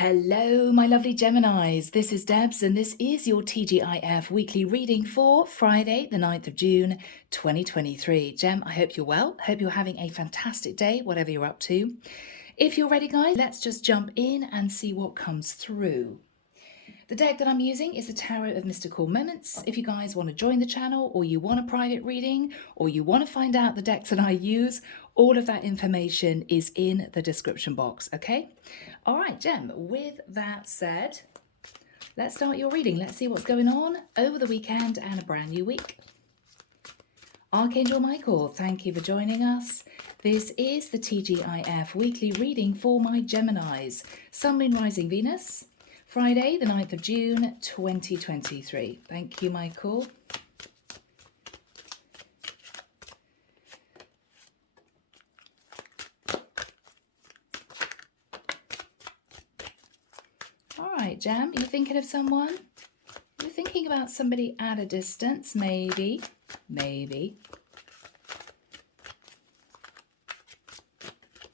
Hello, my lovely Geminis. This is Debs, and this is your T.G.I.F weekly reading for Friday, the 9th of June, 2023. Gem, I hope you're well. Hope you're having a fantastic day, whatever you're up to. If you're ready, guys, let's just jump in and see what comes through. The deck that I'm using is the Tarot of Mystical Moments. If you guys want to join the channel, or you want a private reading, or you want to find out the decks that I use, all of that information is in the description box, okay? All right, Gem, with that said, let's start your reading. Let's see what's going on over the weekend and a brand new week. Archangel Michael, thank you for joining us. This is the T.G.I.F weekly reading for my Geminis. Sun, Moon, Rising, Venus. Friday, the 9th of June, 2023. Thank you, Michael. All right, Jam, you thinking of someone? You're thinking about somebody at a distance, maybe.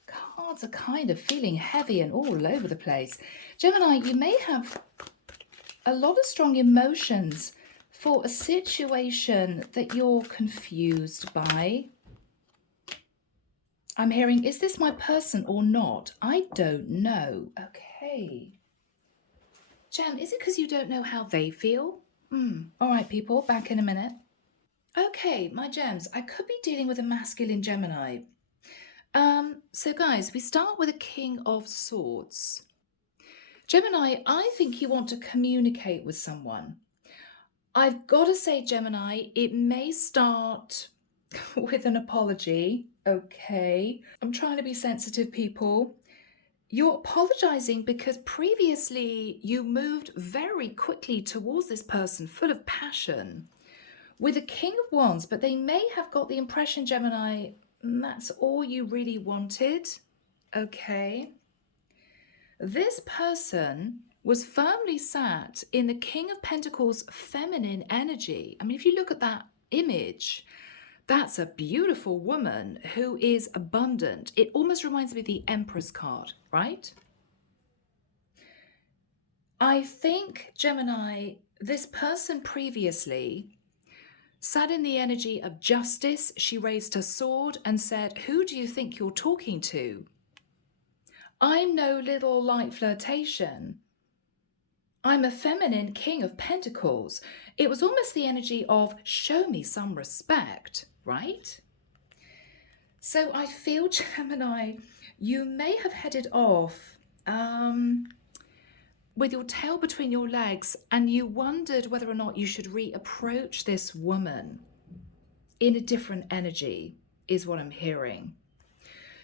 Cards are kind of feeling heavy and all over the place. Gemini, you may have a lot of strong emotions for a situation that you're confused by. I'm hearing, is this my person or not? I don't know. Okay. Gem, is it because you don't know how they feel? All right, people, back in a minute. Okay, my gems, I could be dealing with a masculine Gemini. So guys, we start with a King of Swords. Gemini, I think you want to communicate with someone. I've got to say, Gemini, it may start with an apology. Okay. I'm trying to be sensitive, people. You're apologizing because previously you moved very quickly towards this person, full of passion, with a King of Wands, but they may have got the impression, Gemini, that's all you really wanted. Okay. This person was firmly sat in the King of Pentacles feminine energy. I mean, if you look at that image, that's a beautiful woman who is abundant. It almost reminds me of the Empress card, right? I think, Gemini, this person previously sat in the energy of justice. She raised her sword and said, who do you think you're talking to? I'm no little light flirtation. I'm a feminine King of Pentacles. It was almost the energy of show me some respect, right? So I feel, Gemini, you may have headed off with your tail between your legs, and you wondered whether or not you should reapproach this woman in a different energy, is what I'm hearing.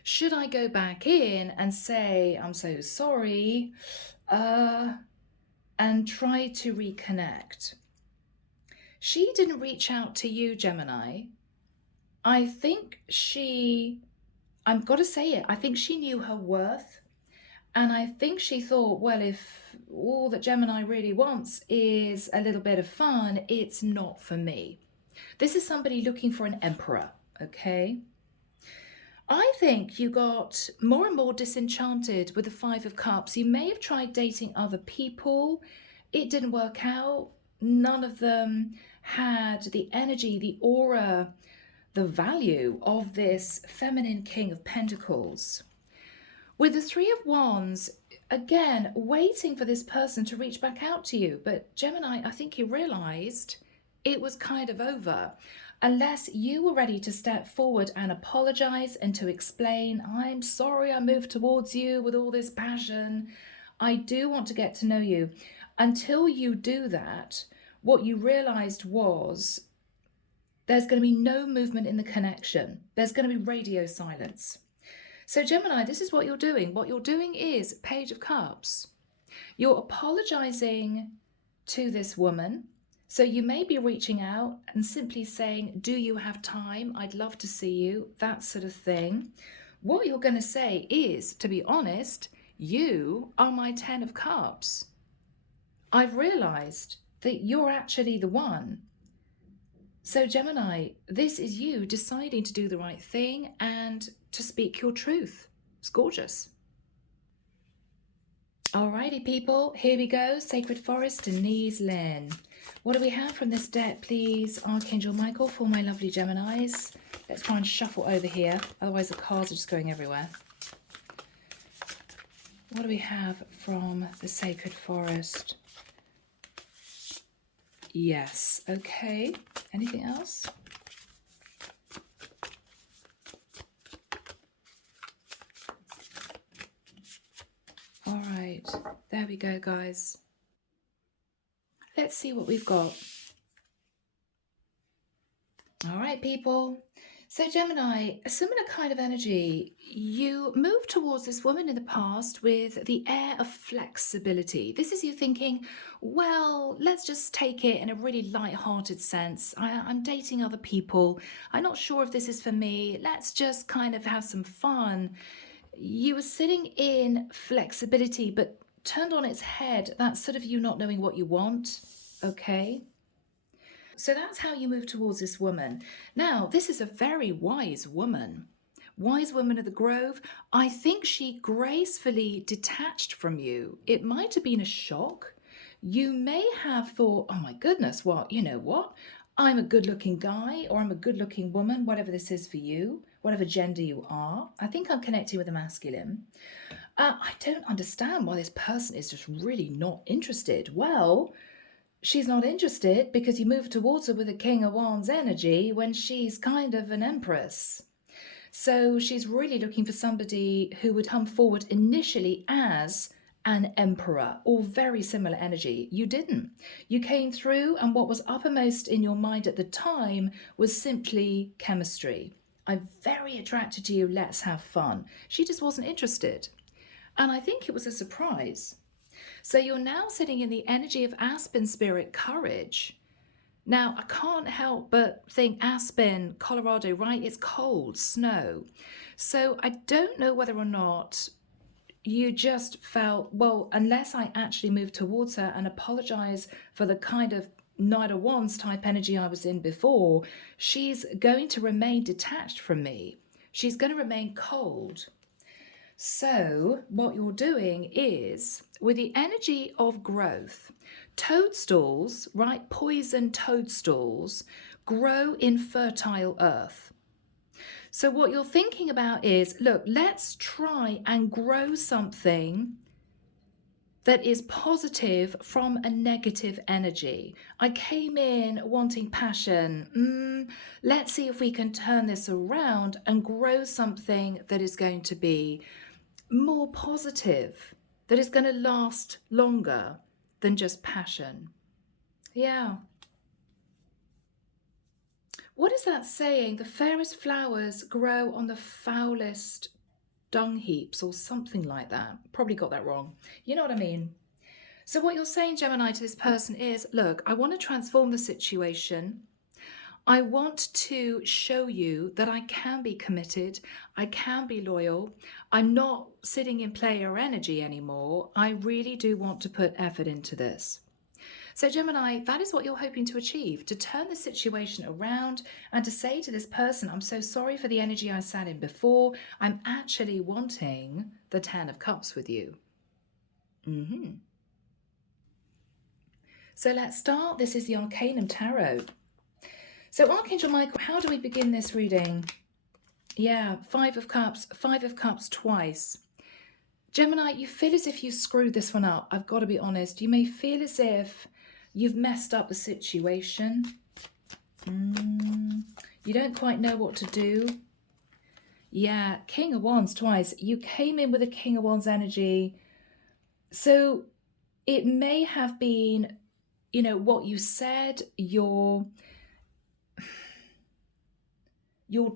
Should I go back in and say, I'm so sorry, and try to reconnect? She didn't reach out to you, Gemini. I think I've got to say it, I think she knew her worth. And I think she thought, well, if all that Gemini really wants is a little bit of fun, it's not for me. This is somebody looking for an emperor, okay? I think you got more and more disenchanted with the Five of Cups. You may have tried dating other people. It didn't work out. None of them had the energy, the aura, the value of this feminine King of Pentacles. With the Three of Wands, again, waiting for this person to reach back out to you. But Gemini, I think you realized it was kind of over. Unless you were ready to step forward and apologize and to explain, I'm sorry I moved towards you with all this passion. I do want to get to know you. Until you do that, what you realized was there's going to be no movement in the connection. There's going to be radio silence. So Gemini, this is what you're doing. What you're doing is Page of Cups. You're apologizing to this woman. So you may be reaching out and simply saying, do you have time? I'd love to see you, that sort of thing. What you're going to say is, to be honest, you are my 10 of Cups. I've realized that you're actually the one. So Gemini, this is you deciding to do the right thing and to speak your truth. It's gorgeous. Alrighty, people, here we go. Sacred Forest, Denise, Linn. What do we have from this deck, please? Archangel Michael for my lovely Geminis. Let's try and shuffle over here, otherwise the cards are just going everywhere. What do we have from the Sacred Forest? Yes, okay. Anything else? All right, there we go, guys. Let's see what we've got. All right, people. So Gemini, a similar kind of energy. You moved towards this woman in the past with the air of flexibility. This is you thinking, well, let's just take it in a really light-hearted sense. I'm dating other people. I'm not sure if this is for me. Let's just kind of have some fun. You were sitting in flexibility, but turned on its head. That's sort of you not knowing what you want. Okay. So that's how you move towards this woman. Now, this is a very wise woman. Wise woman of the Grove. I think she gracefully detached from you. It might have been a shock. You may have thought, oh my goodness, what, you know what? I'm a good looking guy or I'm a good looking woman, whatever this is for you, whatever gender you are. I think I'm connecting with the masculine. I don't understand why this person is just really not interested. Well, she's not interested because you move towards her with a King of Wands energy when she's kind of an empress. So she's really looking for somebody who would come forward initially as an emperor or very similar energy. You didn't. You came through, and what was uppermost in your mind at the time was simply chemistry. I'm very attracted to you, let's have fun. She just wasn't interested. And I think it was a surprise. So you're now sitting in the energy of Aspen Spirit Courage. Now, I can't help but think Aspen, Colorado, right? It's cold, snow. So I don't know whether or not you just felt, well, unless I actually move towards her and apologize for the kind of Knight of Wands type energy I was in before, she's going to remain detached from me. She's going to remain cold. So what you're doing is, with the energy of growth, toadstools, right, poison toadstools, grow in fertile earth. So what you're thinking about is, look, let's try and grow something that is positive from a negative energy. I came in wanting passion. Let's see if we can turn this around and grow something that is going to be more positive, that is going to last longer than just passion. Yeah. What is that saying? The fairest flowers grow on the foulest dung heaps or something like that. Probably got that wrong. You know what I mean? So what you're saying, Gemini, to this person is, look, I want to transform the situation. I want to show you that I can be committed, I can be loyal. I'm not sitting in player energy anymore. I really do want to put effort into this. So Gemini, that is what you're hoping to achieve, to turn the situation around and to say to this person, I'm so sorry for the energy I sat in before. I'm actually wanting the 10 of Cups with you. So let's start. This is the Arcanum Tarot. So Archangel Michael, how do we begin this reading? Yeah, 5 of Cups twice. Gemini, you feel as if you screwed this one up. I've got to be honest. You may feel as if you've messed up the situation. You don't quite know what to do. Yeah, King of Wands twice. You came in with a King of Wands energy. So it may have been, you know, what you said, your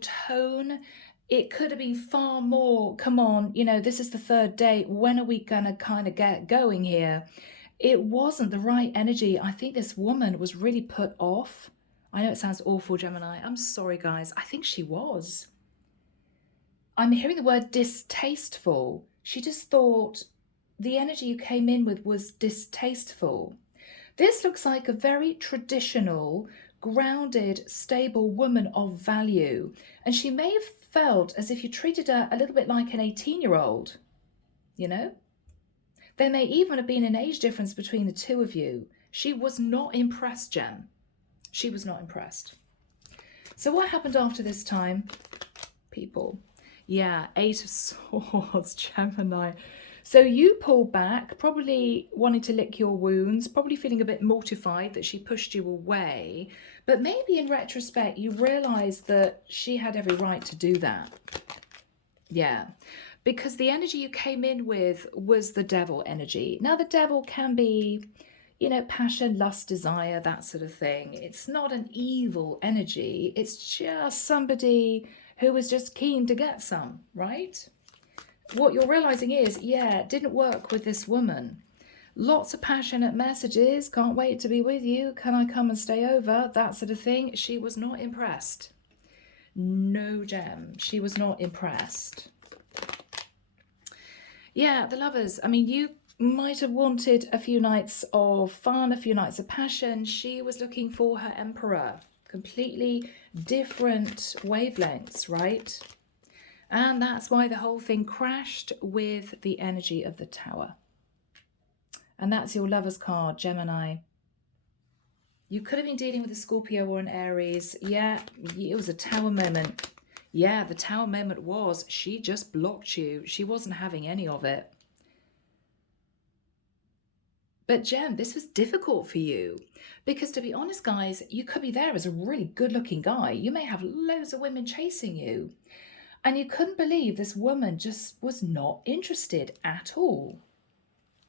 tone. It could have been far more, come on, you know, this is the third date. When are we going to kind of get going here? It wasn't the right energy. I think this woman was really put off. I know it sounds awful, Gemini. I'm sorry, guys. I think she was. I'm hearing the word distasteful. She just thought the energy you came in with was distasteful. This looks like a very traditional, grounded, stable woman of value. And she may have felt as if you treated her a little bit like an 18-year-old, you know? There may even have been an age difference between the two of you. She was not impressed, Gem. She was not impressed. So what happened after this time, people? Yeah, 8 of Swords, Gemini. So you pulled back, probably wanting to lick your wounds, probably feeling a bit mortified that she pushed you away. But maybe in retrospect, you realised that she had every right to do that. Yeah, because the energy you came in with was the devil energy. Now, the devil can be, you know, passion, lust, desire, that sort of thing. It's not an evil energy. It's just somebody who was just keen to get some, right? What you're realizing is, yeah, it didn't work with this woman. Lots of passionate messages. Can't wait to be with you. Can I come and stay over? That sort of thing. She was not impressed. No, Gem. She was not impressed. Yeah, the Lovers. I mean, you might have wanted a few nights of fun, a few nights of passion. She was looking for her Emperor. Completely different wavelengths, right? And that's why the whole thing crashed with the energy of the Tower. And that's your Lovers card, Gemini. You could have been dealing with a Scorpio or an Aries. Yeah, it was a Tower moment. Yeah, the Tower moment was she just blocked you. She wasn't having any of it. But Gem, this was difficult for you because, to be honest, guys, you could be there as a really good-looking guy. You may have loads of women chasing you. And you couldn't believe this woman just was not interested at all.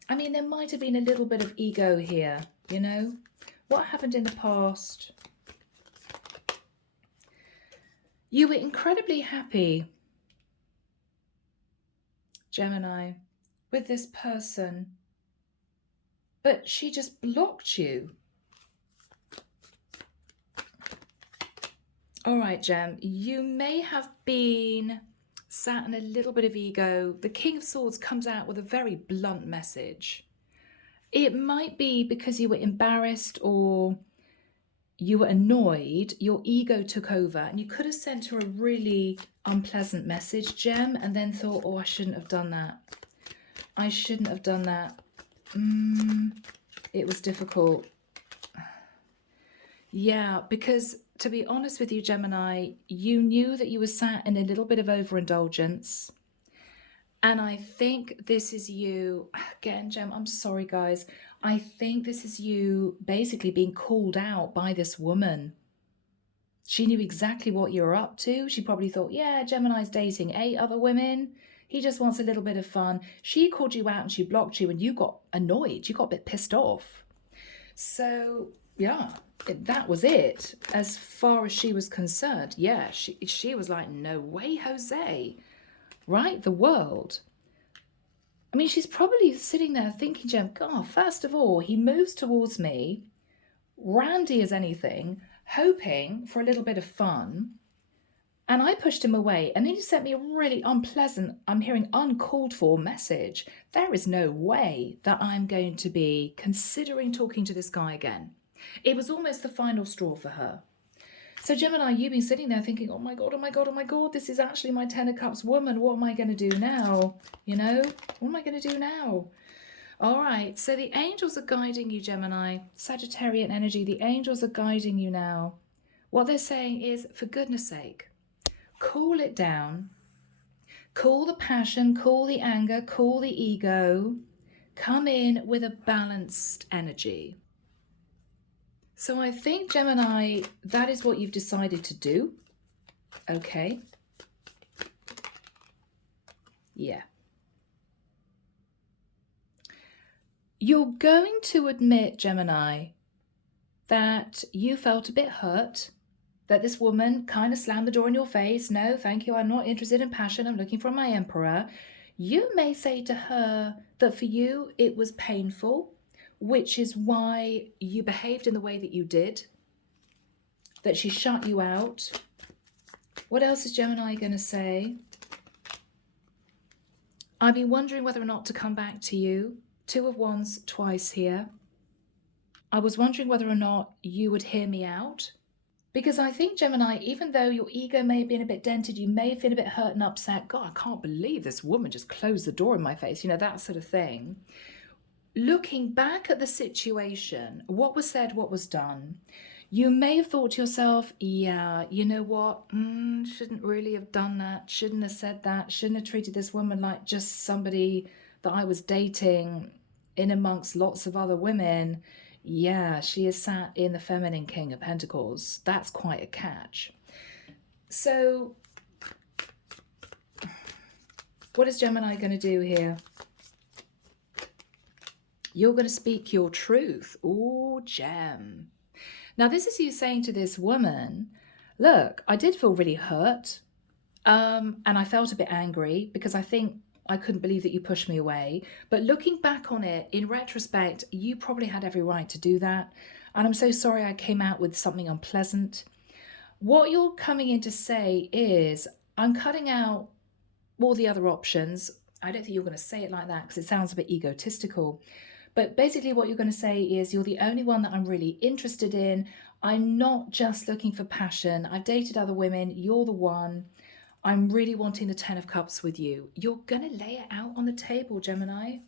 I mean, there might have been a little bit of ego here, you know? What happened in the past? You were incredibly happy, Gemini, with this person, but she just blocked you. All right, Gem, you may have been sat in a little bit of ego. The King of Swords comes out with a very blunt message. It might be because you were embarrassed or you were annoyed, your ego took over, and you could have sent her a really unpleasant message, Gem, and then thought, oh, I shouldn't have done that. I shouldn't have done that. It was difficult. Yeah, because to be honest with you, Gemini, you knew that you were sat in a little bit of overindulgence. And I think this is you, again, Gem, I'm sorry, guys. I think this is you basically being called out by this woman. She knew exactly what you were up to. She probably thought, yeah, Gemini's dating 8 other women. He just wants a little bit of fun. She called you out and she blocked you and you got annoyed. You got a bit pissed off. So, yeah, that was it. As far as she was concerned, yeah, she was like, no way, Jose. Right? The world. I mean, she's probably sitting there thinking, Gem, God, first of all, he moves towards me, randy as anything, hoping for a little bit of fun. And I pushed him away. And then he sent me a really unpleasant, I'm hearing uncalled for message. There is no way that I'm going to be considering talking to this guy again. It was almost the final straw for her. So Gemini, you've been sitting there thinking, oh my God, oh my God, oh my God, this is actually my 10 of Cups woman. What am I going to do now? You know, what am I going to do now? All right, so the angels are guiding you, Gemini. Sagittarian energy, the angels are guiding you now. What they're saying is, for goodness sake, cool it down. Cool the passion, cool the anger, cool the ego. Come in with a balanced energy. So I think, Gemini, that is what you've decided to do. Okay. Yeah. You're going to admit, Gemini, that you felt a bit hurt, that this woman kind of slammed the door in your face. No, thank you. I'm not interested in passion. I'm looking for my Emperor. You may say to her that for you, it was painful, which is why you behaved in the way that you did, that she shut you out. What else is Gemini going to say? I've been wondering whether or not to come back to you. 2 of Wands twice here. I was wondering whether or not you would hear me out. Because I think, Gemini, even though your ego may have been a bit dented, you may have been a bit hurt and upset. God, I can't believe this woman just closed the door in my face. You know, that sort of thing. looking back at the situation, what was said, what was done, you may have thought to yourself, yeah, you know what? Shouldn't really have done that. Shouldn't have said that. Shouldn't have treated this woman like just somebody that I was dating in amongst lots of other women. Yeah, she is sat in the feminine King of Pentacles. That's quite a catch. So what is Gemini going to do here? You're going to speak your truth. Oh, Gem. Now, this is you saying to this woman, look, I did feel really hurt. And I felt a bit angry because I think I couldn't believe that you pushed me away. But looking back on it, in retrospect, you probably had every right to do that. And I'm so sorry I came out with something unpleasant. What you're coming in to say is, I'm cutting out all the other options. I don't think you're going to say it like that because it sounds a bit egotistical. But basically what you're going to say is, you're the only one that I'm really interested in. I'm not just looking for passion. I've dated other women. You're the one. I'm really wanting the 10 of Cups with you. You're going to lay it out on the table, Gemini.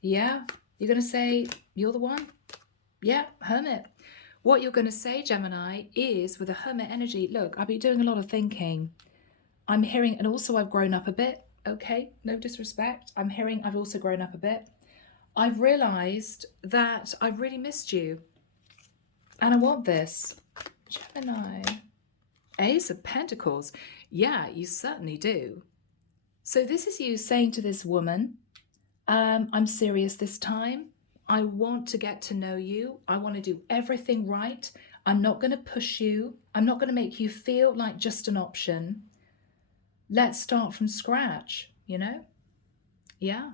Yeah? You're going to say, you're the one? Yeah, Hermit. What you're going to say, Gemini, is with a Hermit energy, look, I've been doing a lot of thinking. I'm hearing, and also I've grown up a bit. Okay, no disrespect. I'm hearing I've also grown up a bit. I've realized that I've really missed you. And I want this. Gemini. Ace of Pentacles. Yeah, you certainly do. So this is you saying to this woman, I'm serious this time. I want to get to know you. I want to do everything right. I'm not going to push you. I'm not going to make you feel like just an option. Let's start from scratch, you know? Yeah.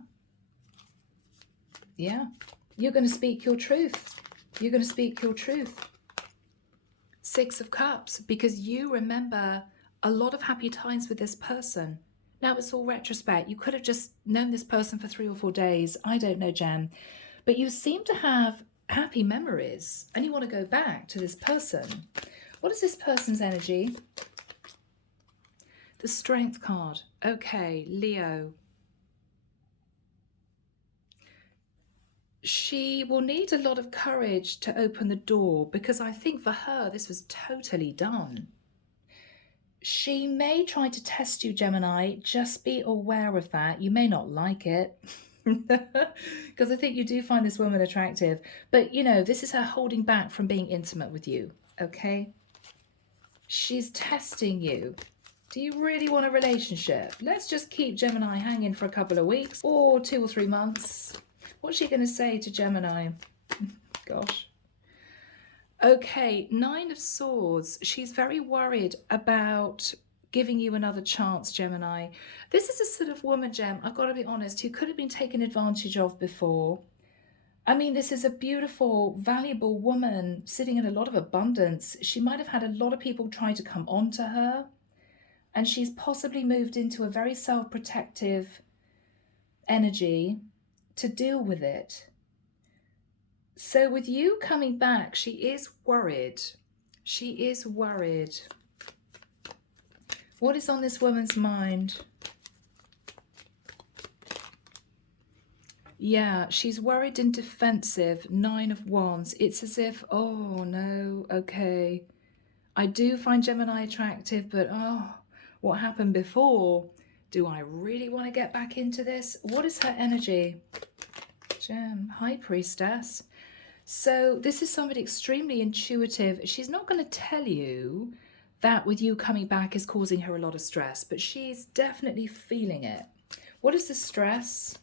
Yeah. You're going to speak your truth. You're going to speak your truth. 6 of Cups, because you remember a lot of happy times with this person. Now it's all retrospect. You could have just known this person for 3 or 4 days. I don't know, Gem. But you seem to have happy memories and you want to go back to this person. What is this person's energy? The Strength card. Okay, Leo. She will need a lot of courage to open the door because I think for her this was totally done. She may try to test you, Gemini. Just be aware of that. You may not like it because I think you do find this woman attractive. But, you know, this is her holding back from being intimate with you, okay? She's testing you. Do you really want a relationship? Let's just keep Gemini hanging for a couple of weeks or 2 or 3 months. What's she going to say to Gemini? Gosh. Okay, 9 of Swords. She's very worried about giving you another chance, Gemini. This is a sort of woman, Gem, I've got to be honest, who could have been taken advantage of before. I mean, this is a beautiful, valuable woman sitting in a lot of abundance. She might have had a lot of people trying to come on to her, and she's possibly moved into a very self-protective energy to deal with it. So with you coming back, she is worried. She is worried. What is on this woman's mind? Yeah, she's worried and defensive. 9 of Wands. It's as if, oh no, okay. I do find Gemini attractive, but oh, what happened before? Do I really want to get back into this? What is her energy? Gem, High Priestess. So this is somebody extremely intuitive. She's not going to tell you that with you coming back is causing her a lot of stress, but she's definitely feeling it. What is the stress?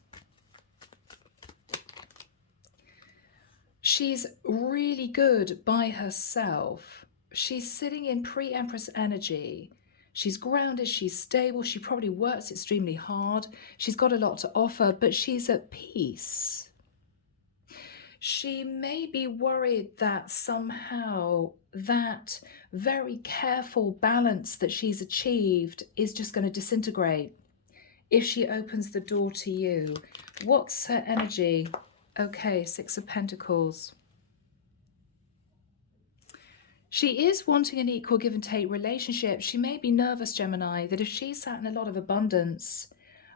She's really good by herself. She's sitting in pre-Empress energy. She's grounded, she's stable, she probably works extremely hard. She's got a lot to offer, but she's at peace. She may be worried that somehow that very careful balance that she's achieved is just going to disintegrate if she opens the door to you. What's her energy? Okay, 6 of Pentacles. She is wanting an equal give and take relationship. She may be nervous, Gemini, that if she sat in a lot of abundance,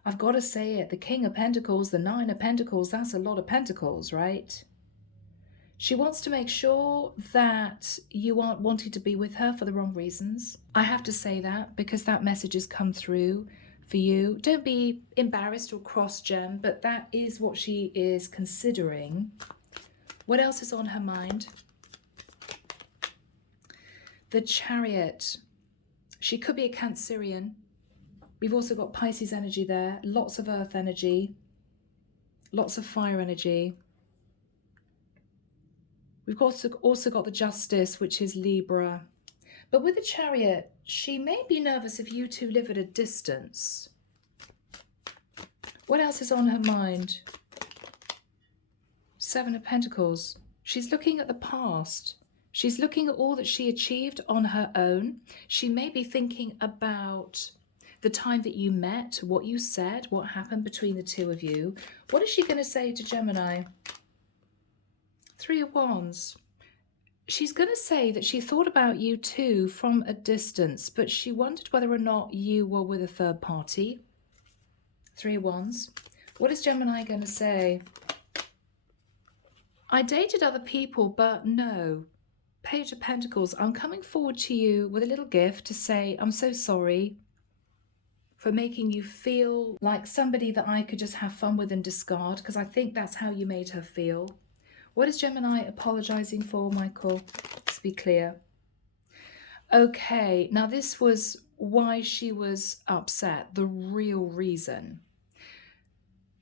I've got to say it. The King of Pentacles, the Nine of Pentacles, that's a lot of pentacles, right? She wants to make sure that you aren't wanting to be with her for the wrong reasons. I have to say that because that message has come through for you. Don't be embarrassed or cross, Gem, but that is what she is considering. What else is on her mind? The Chariot. She could be a Cancerian. We've also got Pisces energy there. Lots of earth energy. Lots of fire energy. We've also got the Justice, which is Libra. But with the Chariot, she may be nervous if you two live at a distance. What else is on her mind? Seven of Pentacles. She's looking at the past. She's looking at all that she achieved on her own. She may be thinking about the time that you met, what you said, what happened between the two of you. What is she going to say to Gemini? Three of Wands. She's going to say that she thought about you too from a distance, but she wondered whether or not you were with a third party. Three of Wands. What is Gemini going to say? I dated other people, but no. Page of Pentacles. I'm coming forward to you with a little gift to say I'm so sorry for making you feel like somebody that I could just have fun with and discard, because I think that's how you made her feel. What is Gemini apologizing for, Michael? Let's be clear. Okay, now this was why she was upset, the real reason.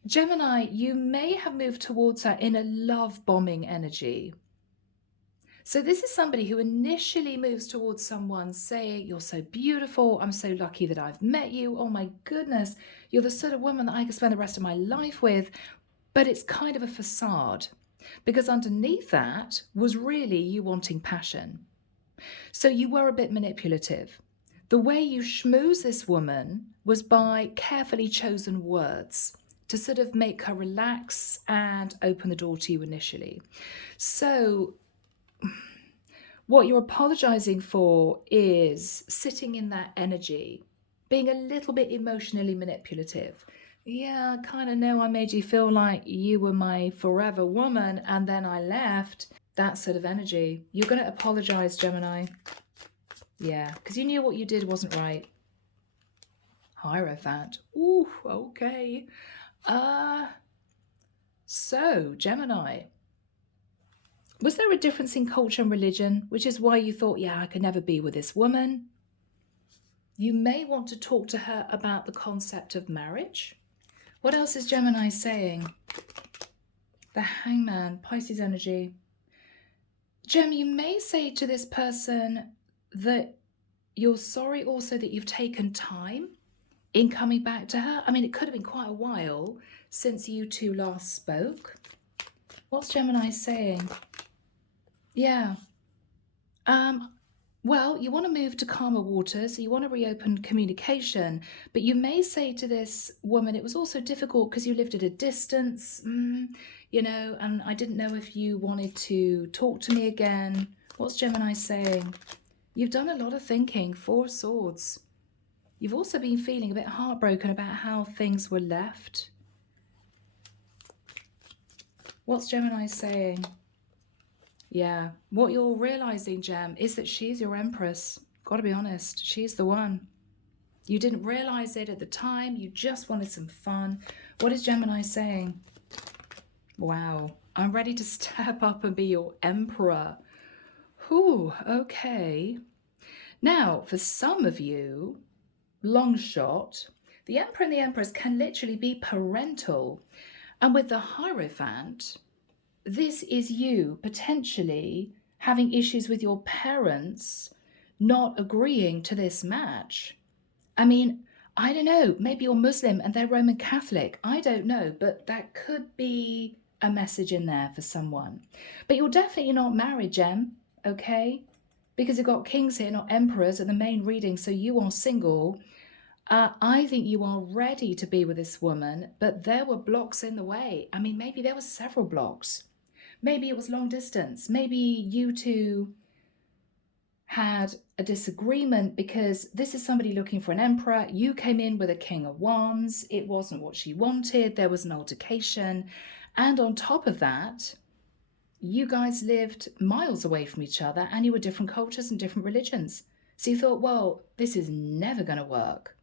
Gemini, you may have moved towards her in a love bombing energy. So this is somebody who initially moves towards someone saying, you're so beautiful, I'm so lucky that I've met you, oh my goodness, you're the sort of woman that I could spend the rest of my life with. But it's kind of a facade, because underneath that was really you wanting passion. So you were a bit manipulative. The way you schmooze this woman was by carefully chosen words to sort of make her relax and open the door to you initially. So what you're apologizing for is sitting in that energy, being a little bit emotionally manipulative. Yeah, I kind of know I made you feel like you were my forever woman and then I left. That sort of energy. You're going to apologize, Gemini. Yeah, because you knew what you did wasn't right. Hierophant. Ooh, okay. So, Gemini. Was there a difference in culture and religion, which is why you thought, yeah, I could never be with this woman? You may want to talk to her about the concept of marriage. What else is Gemini saying? The Hangman, Pisces energy. Gem, you may say to this person that you're sorry also that you've taken time in coming back to her. I mean, it could have been quite a while since you two last spoke. What's Gemini saying? Yeah. Well, you want to move to calmer waters, so you want to reopen communication, but you may say to this woman, it was also difficult because you lived at a distance, you know, and I didn't know if you wanted to talk to me again. What's Gemini saying? You've done a lot of thinking, Four of Swords. You've also been feeling a bit heartbroken about how things were left. What's Gemini saying? Yeah, what you're realizing, Gem, is that she's your Empress. Got to be honest, she's the one. You didn't realize it at the time. You just wanted some fun. What is Gemini saying? Wow, I'm ready to step up and be your Emperor. Whew, okay. Now, for some of you, long shot, the Emperor and the Empress can literally be parental. And with the Hierophant, this is you potentially having issues with your parents not agreeing to this match. I mean, I don't know, maybe you're Muslim and they're Roman Catholic. I don't know, but that could be a message in there for someone. But you're definitely not married, Gem, okay? Because you've got kings here, not emperors, at the main reading, so you are single. I think you are ready to be with this woman, but there were blocks in the way. I mean, maybe there were several blocks. Maybe it was long distance. Maybe you two had a disagreement because this is somebody looking for an emperor. You came in with a king of wands. It wasn't what she wanted. There was an altercation. And on top of that, you guys lived miles away from each other and you were different cultures and different religions. So you thought, well, this is never going to work.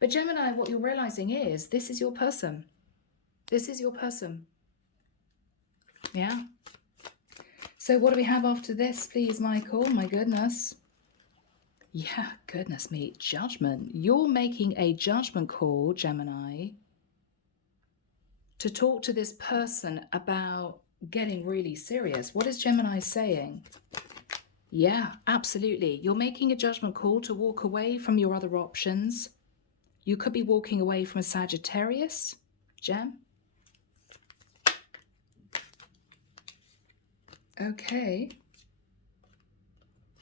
But Gemini, what you're realizing is this is your person. This is your person. Yeah. So what do we have after this, please, Michael? My goodness. Yeah, goodness me. Judgment. You're making a judgment call, Gemini, to talk to this person about getting really serious. What is Gemini saying? Yeah, absolutely. You're making a judgment call to walk away from your other options. You could be walking away from a Sagittarius, Gem. Okay.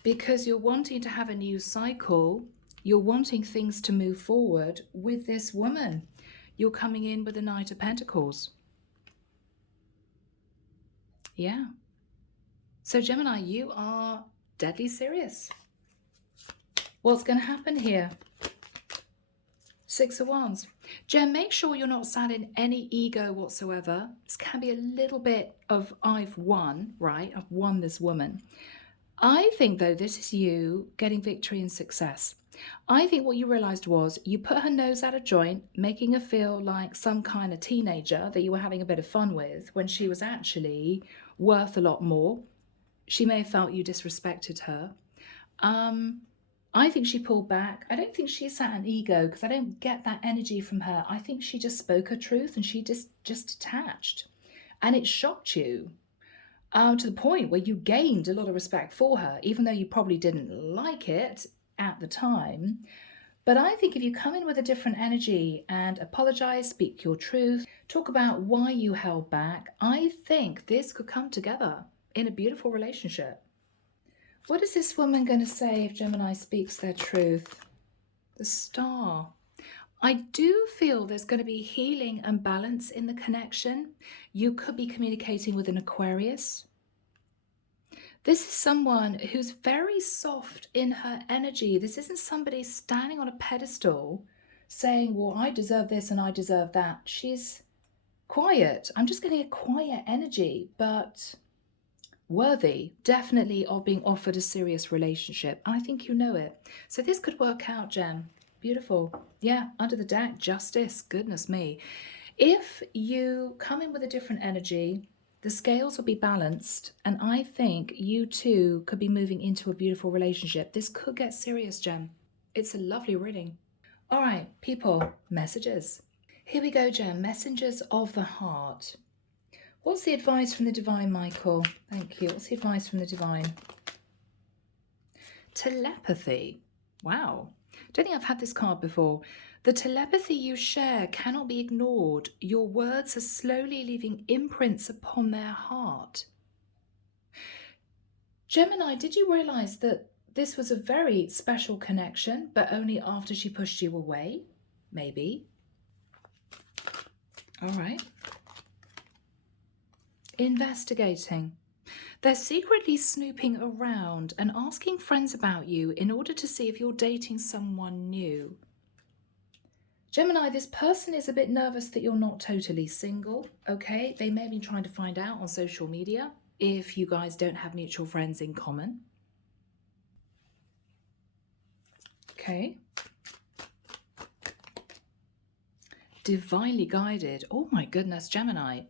Because you're wanting to have a new cycle, you're wanting things to move forward with this woman. You're coming in with the Knight of Pentacles. Yeah. So Gemini, you are deadly serious. What's going to happen here? Six of Wands. Gem, make sure you're not sat in any ego whatsoever. This can be a little bit of I've won, right? I've won this woman. I think, though, this is you getting victory and success. I think what you realized was you put her nose out of joint, making her feel like some kind of teenager that you were having a bit of fun with when she was actually worth a lot more. She may have felt you disrespected her. I think she pulled back. I don't think she sat in ego because I don't get that energy from her. I think she just spoke her truth and she just detached. And it shocked you. To the point where you gained a lot of respect for her, even though you probably didn't like it at the time. But I think if you come in with a different energy and apologize, speak your truth, talk about why you held back, I think this could come together in a beautiful relationship. What is this woman going to say if Gemini speaks their truth? The Star. I do feel there's going to be healing and balance in the connection. You could be communicating with an Aquarius. This is someone who's very soft in her energy. This isn't somebody standing on a pedestal saying, well, I deserve this and I deserve that. She's quiet. I'm just getting a quiet energy, but worthy, definitely, of being offered a serious relationship. I think you know it. So this could work out, Gem. Beautiful. Yeah, under the deck, justice. Goodness me. If you come in with a different energy, the scales will be balanced, and I think you two could be moving into a beautiful relationship. This could get serious, Gem. It's a lovely reading. All right, people, messages. Here we go, Gem. Messengers of the heart. What's the advice from the divine, Michael? Thank you. What's the advice from the divine? Telepathy. Wow. Don't think I've had this card before. The telepathy you share cannot be ignored. Your words are slowly leaving imprints upon their heart. Gemini, did you realize that this was a very special connection, but only after she pushed you away? Maybe. All right. Investigating. They're secretly snooping around and asking friends about you in order to see if you're dating someone new. Gemini, this person is a bit nervous that you're not totally single, okay? They may be trying to find out on social media if you guys don't have mutual friends in common. Okay. Divinely guided. Oh my goodness, Gemini.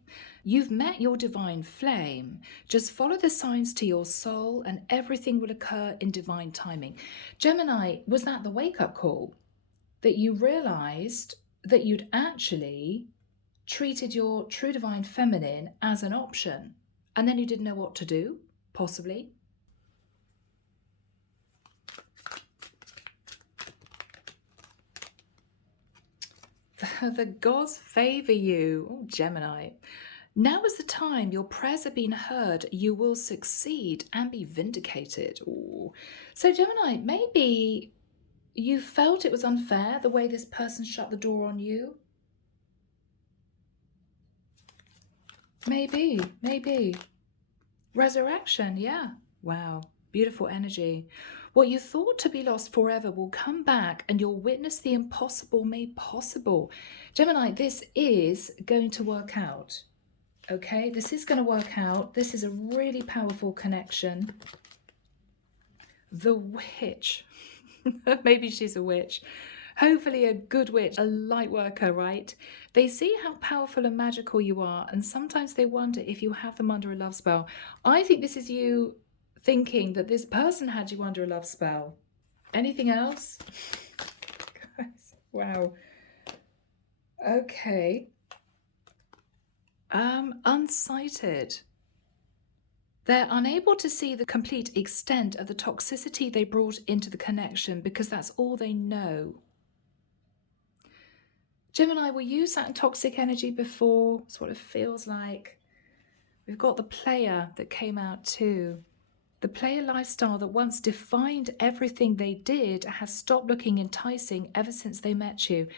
You've met your divine flame. Just follow the signs to your soul and everything will occur in divine timing. Gemini, was that the wake-up call? That you realized that you'd actually treated your true divine feminine as an option and then you didn't know what to do, possibly? The gods favor you. Oh, Gemini. Now is the time. Your prayers have been heard. You will succeed and be vindicated. Ooh. So Gemini, maybe you felt it was unfair the way this person shut the door on you. Maybe. Resurrection, yeah. Wow, Beautiful energy. What you thought to be lost forever will come back, and you'll witness the impossible made possible. Gemini, this is going to work out. Okay, this is going to work out. This is a really powerful connection. The witch. Maybe she's a witch. Hopefully a good witch, a light worker, right? They see how powerful and magical you are, and sometimes they wonder if you have them under a love spell. I think this is you thinking that this person had you under a love spell. Anything else? Guys, wow. Okay. Unsighted. They're unable to see the complete extent of the toxicity they brought into the connection because that's all they know. Gemini, we used that toxic energy before. That's what it feels like. We've got the player that came out too. The player lifestyle that once defined everything they did has stopped looking enticing ever since they met you.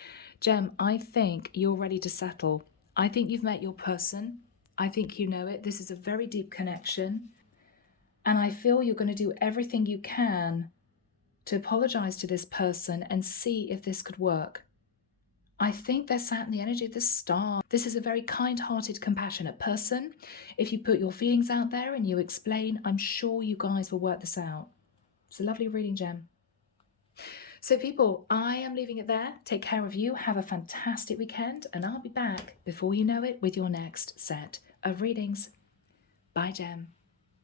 Gem, I think you're ready to settle. I think you've met your person. I think you know it. This is a very deep connection. And I feel you're going to do everything you can to apologize to this person and see if this could work. I think they're sat in the energy of the star. This is a very kind-hearted, compassionate person. If you put your feelings out there and you explain, I'm sure you guys will work this out. It's a lovely reading, Gem. So people, I am leaving it there. Take care of you. Have a fantastic weekend. And I'll be back before you know it with your next set of readings. Bye, Gem.